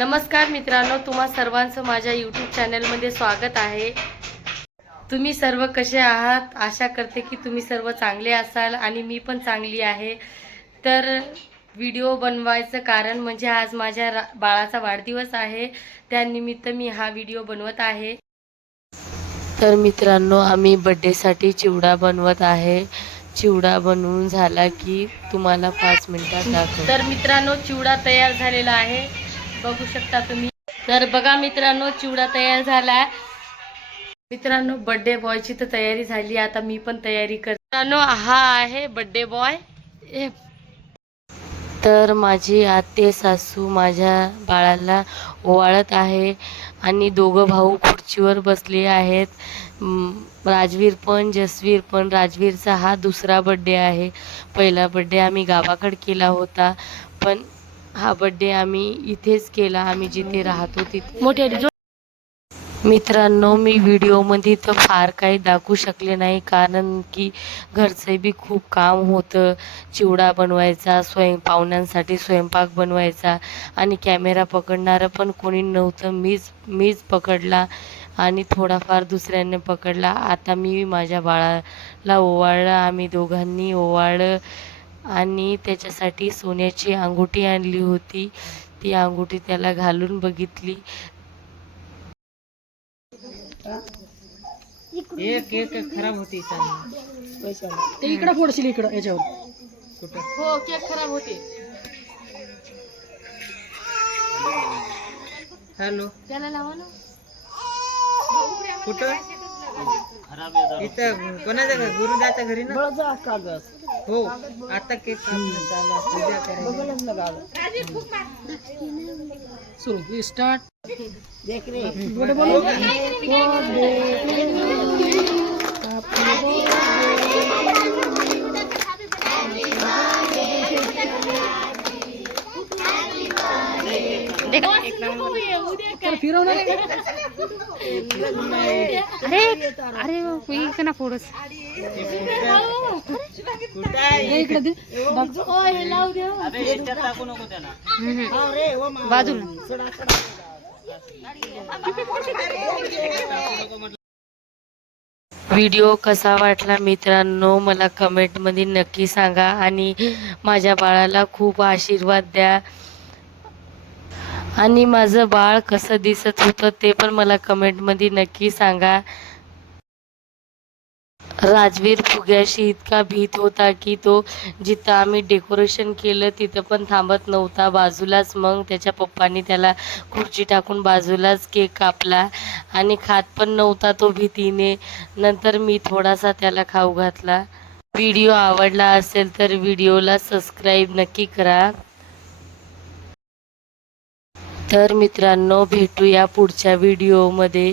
नमस्कार मित्रांनो तुम्हा सर्वांचं माझ्या यूट्यूब चॅनलमध्ये स्वागत आहे. तुम्ही सर्व कसे आहात? आशा करते की तुम्ही सर्व चांगले असाल आणि मी पण चांगली आहे. तर व्हिडिओ बनवायचं कारण म्हणजे आज माझ्या रा- बाळाचा वाढदिवस आहे. त्यानिमित्त मी हा व्हिडिओ बनवत आहे. तर मित्रांनो आम्ही बड्डेसाठी चिवडा बनवत आहे. चिवडा बनवून झाला की तुम्हाला पाच मिनिटात दाखव तर मित्रांनो चिवडा तयार झालेला आहे. बघू शकता तुम्ही. तर बघा मित्रांनो चिवडा तयार झाला. मित्रांनो बड्डे बॉयची तर तयारी झाली. आता मी पण तयारी कर मित्रांनो हा आहे बड्डे बॉय ए तर माझी आते सासू माझ्या बाळाला ओवाळत आहे आणि दोघं भाऊ खुर्चीवर बसले आहेत. राजवीर पण जसवीर पण. राजवीरचा हा दुसरा बड्डे आहे. पहिला बड्डे आम्ही गावाकडे केला होता. पण हा बड्डे आम्ही इथेच केला आम्ही जिथे राहतो तिथे. मित्रांनो मी व्हिडिओमध्ये तर फार काही दाखवू शकले नाही कारण की घरचं बी खूप काम होतं. चिवडा बनवायचा स्वयं पाहुण्यांसाठी स्वयंपाक बनवायचा आणि कॅमेरा पकडणारं पण कोणी नव्हतं. मीच मीच पकडला आणि थोडाफार दुसऱ्याने पकडला. आता मी माझ्या बाळाला ओवाळलं आम्ही दोघांनी ओवाळलं. आणि त्याच्यासाठी सोन्याची अंगठी आणली होती. ती अंगठी त्याला घालून बघितली. एक एक खराब होती ते इकडं फोडशील इकडं याच्यावर. कुठं? हो केक खराब होते. हॅलो. त्याला लावा ना. कुठं? इथं कोणाच्या घरी? गुरुदाच्या घरी ना? कागद. हो. आता केक कापणं चालू असतं. उद्या करायचं. बघलच ना गाव. सुरू स्टार्ट देख रे बोल. फिरवणार कुठं आहे? इकडे दे. बाजूला. व्हिडिओ कसा वाटला मित्रांनो मला कमेंटमध्ये नक्की सांगा. आणि माझ्या बाळाला खूप आशीर्वाद द्या. आणि माझं बाळ कसं दिसत होतं ते पण मला कमेंटमध्ये नक्की सांगा. राजवीर फुग्याशी इतका भीत होता की तो जिथं आम्ही डेकोरेशन केलं तिथं पण थांबत नव्हता. बाजूलाच मग त्याच्या पप्पांनी त्याला खुर्ची टाकून बाजूलाच केक कापला आणि खात पण नव्हता तो भीतीने. नंतर मी थोडासा त्याला खाऊ घातला. व्हिडिओ आवडला असेल तर व्हिडिओला सबस्क्राईब नक्की करा. तर मित्रांनो भेटूया पुढच्या व्हिडिओमध्ये